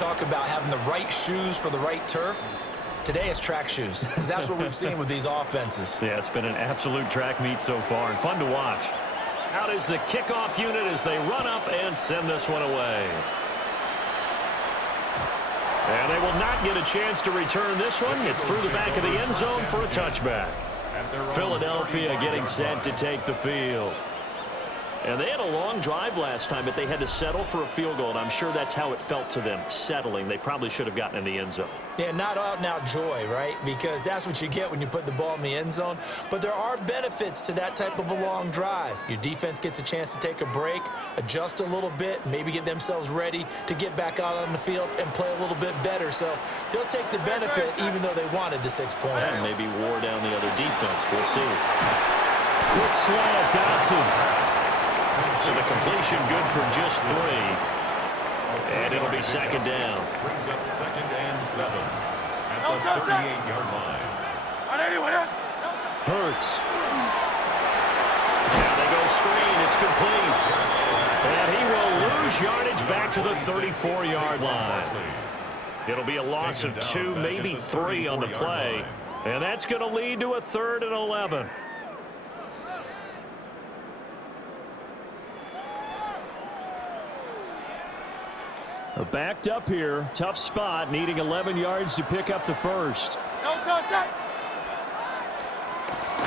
talk about having the right shoes for the right turf. Today it's track shoes. That's what we've seen with these offenses. Yeah, it's been an absolute track meet so far and fun to watch. Out is the kickoff unit as they run up and send this one away. And they will not get a chance to return this one. It's through the back of the end zone for a touchback. Philadelphia getting set to take the field. And they had a long drive last time, but they had to settle for a field goal, and I'm sure that's how it felt to them, settling. They probably should have gotten in the end zone. Yeah, not out-and-out joy, right? Because that's what you get when you put the ball in the end zone. But there are benefits to that type of a long drive. Your defense gets a chance to take a break, adjust a little bit, maybe get themselves ready to get back out on the field and play a little bit better. So they'll take the benefit even though they wanted the 6 points. And maybe wore down the other defense. We'll see. Quick slant, Dotson. So the completion good for just 3. And it'll be second down. Brings up 2nd and 7 at the 38-yard line. Hurts. Now they go screen. It's complete. And he will lose yardage back to the 34-yard line. It'll be a loss of 2, maybe 3 on the play. And that's going to lead to a 3rd and 11. Backed up here. Tough spot. Needing 11 yards to pick up the first. No touch.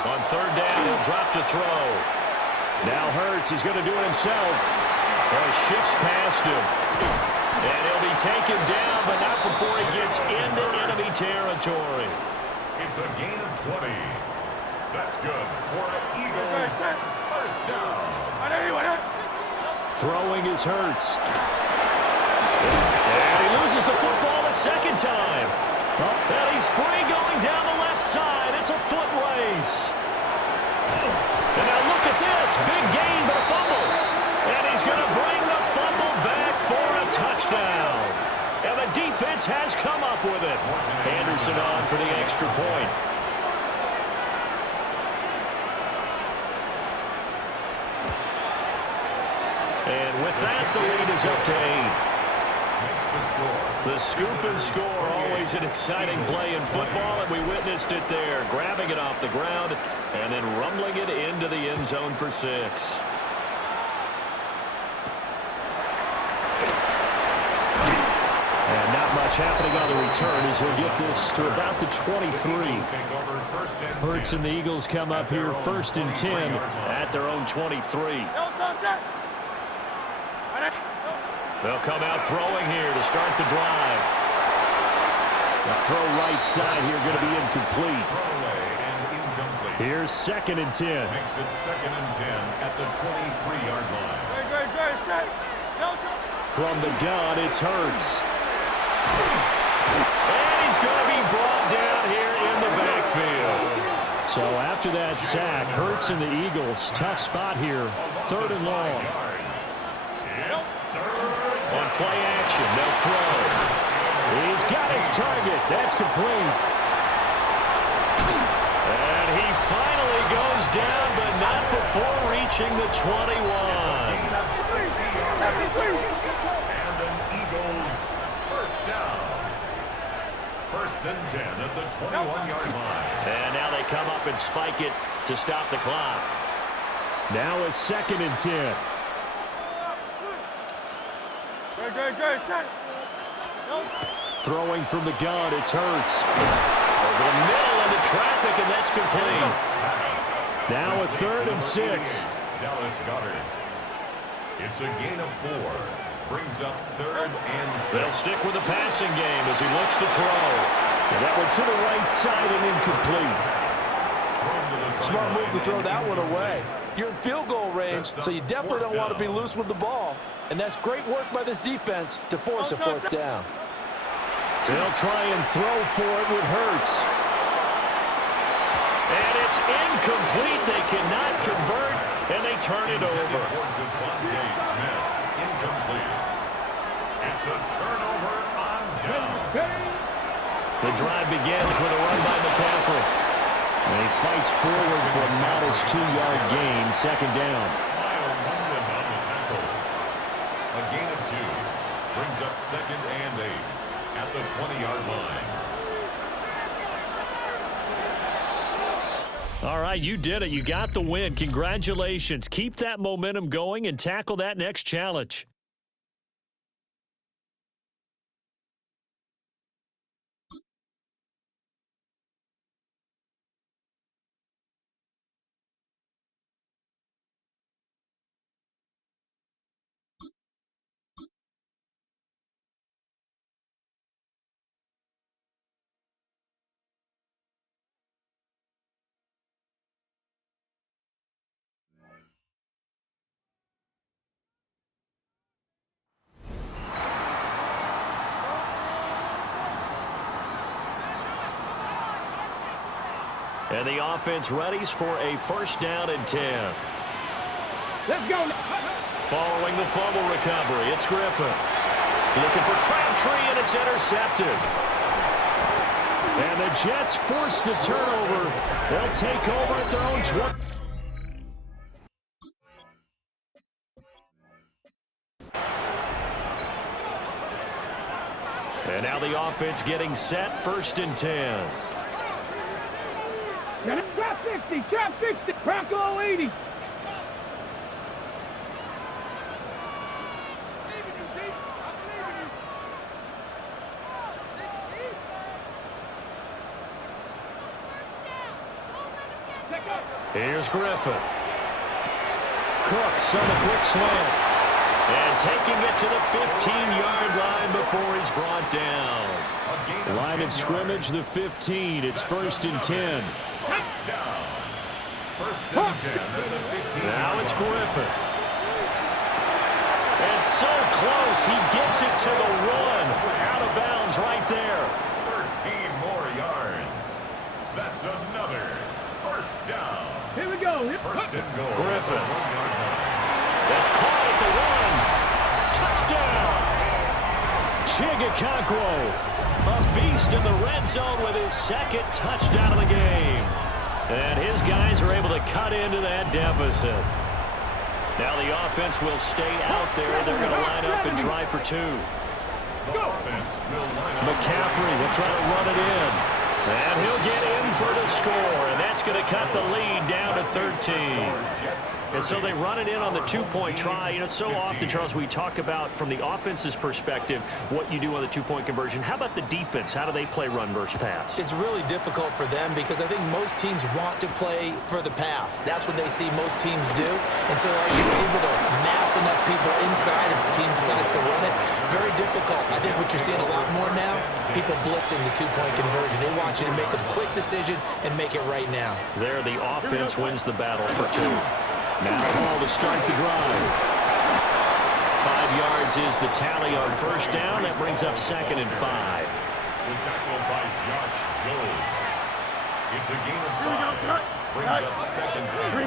On 3rd down, he'll drop to throw. Now Hurts is going to do it himself. Well, he shifts past him. And he'll be taken down, but not before he gets into enemy territory. It's a gain of 20. That's good for an Eagles first down. Throwing is Hurts. And he loses the football a second time. And he's free going down the left side. It's a foot race. And now look at this. Big gain, but a fumble. And he's going to bring the fumble back for a touchdown. And the defense has come up with it. Anderson on for the extra point. And with that, the lead is up to 8. The scoop and score, always an exciting play in football, and we witnessed it there, grabbing it off the ground and then rumbling it into the end zone for 6. And not much happening on the return as he'll get this to about the 23. Hurts and the Eagles come up here 1st and 10 at their own 23. They'll come out throwing here to start the drive. The throw right side here going to be incomplete. Here's 2nd and 10. Makes it 2nd and 10 at the 23-yard line. From the gun, it's Hurts. And he's going to be brought down here in the backfield. So after that sack, Hurts and the Eagles, tough spot here. 3rd and long. On play action, they'll throw. He's got his target. That's complete. And he finally goes down, but not before reaching the 21. And an Eagles first down. 1st and 10 at the 21-yard line. And now they come up and spike it to stop the clock. Now a 2nd and 10. Throwing from the gun, it's Hurts. Over the middle of the traffic, and that's complete. Now a 3rd and 6. Dallas Goedert. It's a gain of 4. Brings up 3rd and 6. They'll stick with the passing game as he looks to throw. And that one to the right side and incomplete. Smart move to throw that one away. You're in field goal range, so you definitely don't want to be loose with the ball. And that's great work by this defense to force a 4th down. They'll try and throw for it with Hurts. And it's incomplete. They cannot convert, and they turn it over. Incomplete. It's a turnover on downs. The drive begins with a run by McCaffrey. And he fights forward for a modest 2-yard gain, 2nd down. A gain of 2. Brings up second and 8 at the 20-yard line. All right, you did it. You got the win. Congratulations. Keep that momentum going and tackle that next challenge. And the offense readies for a first down and 10. Let's go. Following the fumble recovery, it's Griffin. Looking for Crabtree, and it's intercepted. And the Jets force the turnover. They'll take over at their own 20. And now the offense getting set, first and 10. Trap 60, trap 60, Bronco 80. Here's Griffin. Cooks on the quick slant. And taking it to the 15-yard line before he's brought down. Line of scrimmage, the 15. It's first and 10. Down. First and 10 at the 15. Now it's Griffin. And so close, he gets it to the 1. Out of bounds right there. 13 more yards. That's another first down. Here we go. First and goal. Griffin. At the 1-yard line. That's caught at the 1. Touchdown. Chigakonkwo, a beast in the red zone with his second touchdown of the game. And his guys are able to cut into that deficit. Now the offense will stay out there. They're going to line up and try for 2. The offense will line up. McCaffrey will try to run it in. And he'll get in for the score. And that's going to cut the lead down to 13. And so they run it in on the 2-point try. You know, so often, Charles, we talk about from the offense's perspective what you do on the 2-point conversion. How about the defense? How do they play run versus pass? It's really difficult for them because I think most teams want to play for the pass. That's what they see most teams do. And so are you able to mass enough people inside if the team decides to run it? Very difficult. I think what you're seeing a lot more now, people blitzing the 2-point conversion. They want you to make a quick decision and make it right now. There, the offense wins the battle for 2. Now the ball to start the drive. 5 yards is the tally on first down. That brings up second and 5. The tackle by Josh Jones. It's a gain of 5. Brings up second down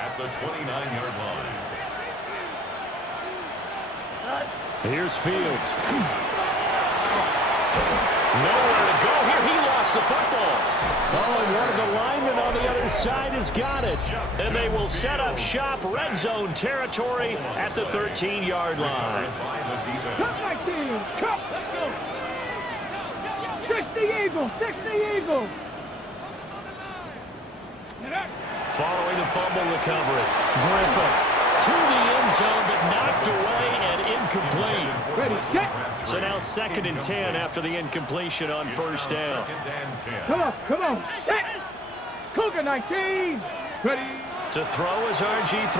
at the 29-yard line. Here's Fields. Nowhere to go here. He lost the football. Oh, and one of the linemen on the other side has got it. And they will set up shop, red zone territory at the 13-yard line. Cut my team. Cut. Let's go. 60 Eagles. 60 Eagles. Following the fumble recovery, Griffin to the end zone, but knocked away and incomplete. Ready, set. So now second and 10 after the incompletion on first down. Come on, come on. Set. Cougar 19. Ready. To throw is RG3.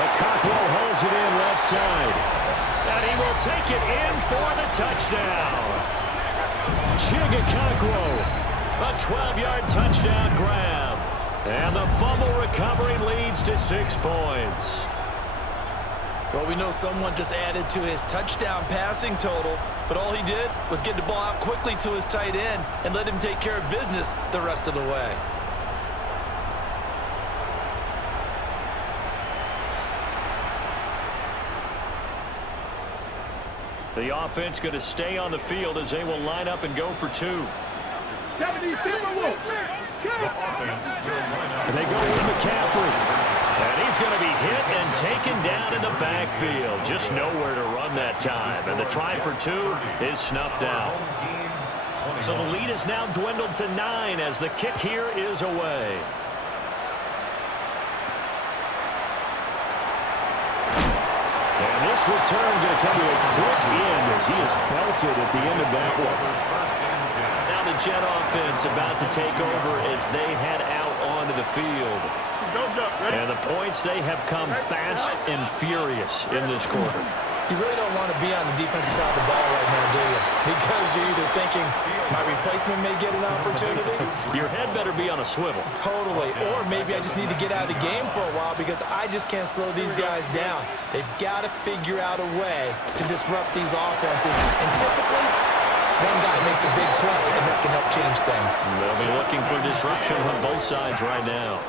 Okonkwo holds it in left side. And he will take it in for the touchdown. Chigakonkwo, a 12-yard touchdown grab. And the fumble recovery leads to 6 points. Well, we know someone just added to his touchdown passing total, but all he did was get the ball out quickly to his tight end and let him take care of business the rest of the way. The offense going to stay on the field as they will line up and go for 2. 70 Timberwolves. And they go with McCaffrey. And he's going to be hit and taken down in the backfield. Just nowhere to run that time. And the try for 2 is snuffed out. So the lead is now dwindled to 9 as the kick here is away. And this return going to come to a quick end as he is belted at the end of that one. Now the Jet offense about to take over as they head out onto the field. And the points, they have come fast and furious in this quarter. You really don't want to be on the defensive side of the ball right now, do you? Because you're either thinking, my replacement may get an opportunity. Your head better be on a swivel. Totally. Or maybe I just need to get out of the game for a while because I just can't slow these guys down. They've got to figure out a way to disrupt these offenses. And typically, one guy makes a big play, and that can help change things. They'll be looking for disruption on both sides right now.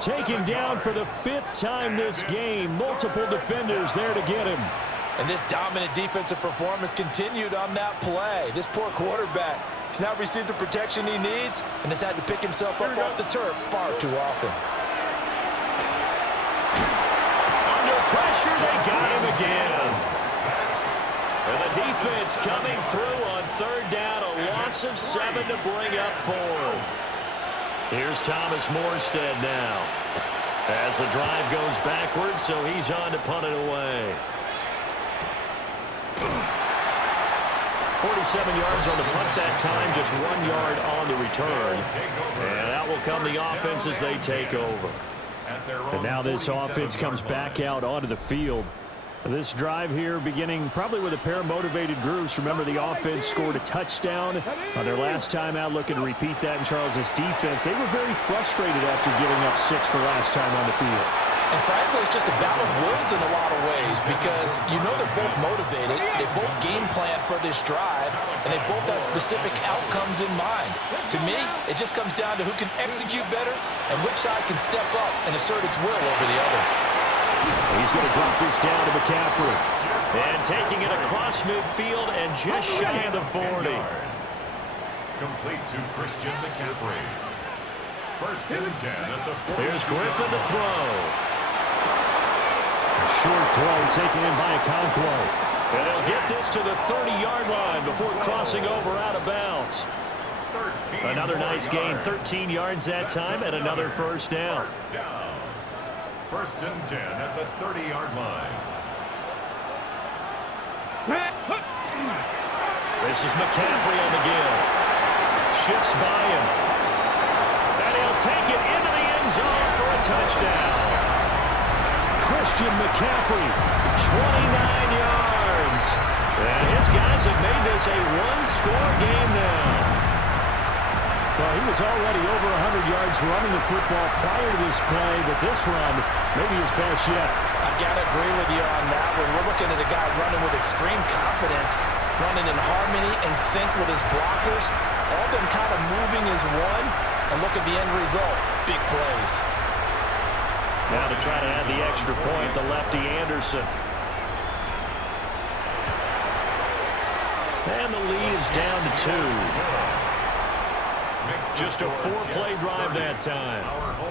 Taken down for the 5th time this game. Multiple defenders there to get him. And this dominant defensive performance continued on that play. This poor quarterback has not received the protection he needs and has had to pick himself up off the turf far too often. Under pressure, they got him again. And the defense coming through on 3rd down, a loss of 7 to bring up 4th. Here's Thomas Morstead now. As the drive goes backwards, so he's on to punt it away. 47 yards on the punt that time, just 1 yard on the return. And that will come the offense as they take over. And now this offense comes back out onto the field. This drive here beginning probably with a pair of motivated groups. Remember, the offense scored a touchdown on their last time out, looking to repeat that in Charles's defense. They were very frustrated after giving up 6 the last time on the field. And frankly, it's just a battle of wills in a lot of ways because you know they're both motivated, they both game plan for this drive, and they both have specific outcomes in mind. To me, it just comes down to who can execute better and which side can step up and assert its will over the other. He's going to drop this down to McCaffrey. And taking it across midfield and just shy of the 40. Complete to Christian McCaffrey. 1st and 10 at the 40. Here's Griffin to throw. A short throw taken in by Okonkwo. And they'll get this to the 30-yard line before crossing over out of bounds. Another nice gain, 13 yards that time, and another 1st down. 1st and 10 at the 30-yard line. This is McCaffrey on the give. Shifts by him. And he'll take it into the end zone for a touchdown. Christian McCaffrey, 29 yards. And his guys have made this a one-score game now. well, he was already over 100 yards running the football prior to this play, but this run maybe his best yet. I've got to agree with you on that one. We're looking at a guy running with extreme confidence, running in harmony and sync with his blockers, all of them kind of moving as one, and look at the end result, big plays. Now to try to add the extra point, the lefty Anderson. And the lead is down to 2. Just a 4-play drive that time.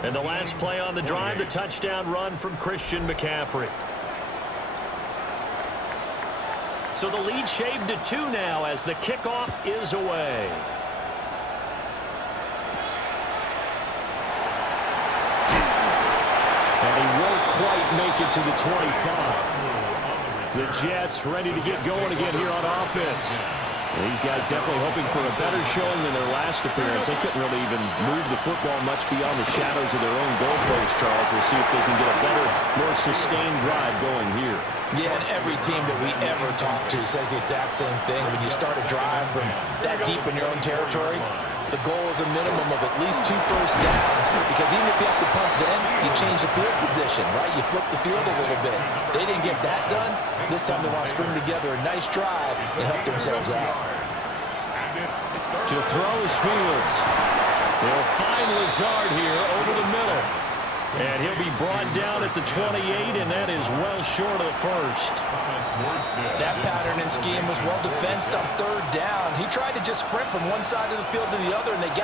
And the last play on the drive, the touchdown run from Christian McCaffrey. So the lead shaved to 2 now as the kickoff is away. And he won't quite make it to the 25. The Jets ready to get going again here on offense. These guys definitely hoping for a better showing than their last appearance. They couldn't really even move the football much beyond the shadows of their own goalpost, Charles. We'll see if they can get a better, more sustained drive going here. Yeah, and every team that we ever talk to says the exact same thing. When you start a drive from that deep in your own territory, the goal is a minimum of at least 2 first downs, because even if you have to punt then, you change the field position, right? You flip the field a little bit. They didn't get that done. This time they want to string together a nice drive and help themselves out. To throw is Fields. They'll find Lazard here over the middle. And he'll be brought down at the 28, and that is well short of the first. That pattern and scheme was well defensed on 3rd down. He tried to just sprint from one side of the field to the other, and they got